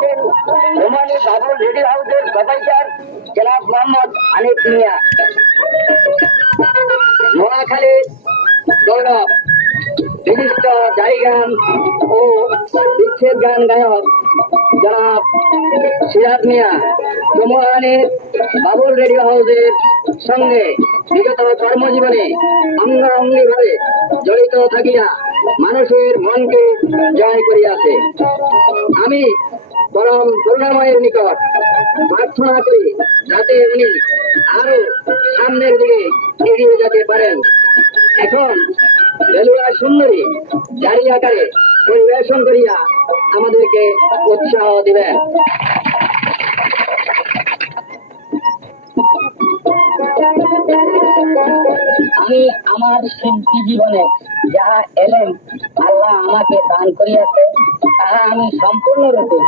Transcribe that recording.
আছেন রোমানী বাবুল রেডি হাউসের প্রোপাইটার জনাব মোহাম্মদ হানিফ মিয়া। নোয়াখালী গৌরব বিশিষ্ট জায়গান ও বিচ্ছেদ গান গায়ক জনাব সিরাজ মিয়া চৌমুহানির বাবুল রেডিও হাউসের সঙ্গে বিগত কর্মজীবনে অঙ্গাঙ্গিভাবে জড়িত থাকিয়া মানুষের মনকে জয় করিয়াছে। আমি পরম করুণাময়ের নিকট প্রার্থনা করি যাতে উনি আরো সামনের দিকে এগিয়ে যেতে পারেন। এখন বেলুড়া সুন্দরী জারি আকারে পরিবেশন করিয়া আমাদেরকে উৎসাহ দিবেন। আমি আমার শিল্পী জীবনে যাহা এলেন আল্লাহ আমাকে দান করিয়াছে তাহা আমি সম্পূর্ণরূপে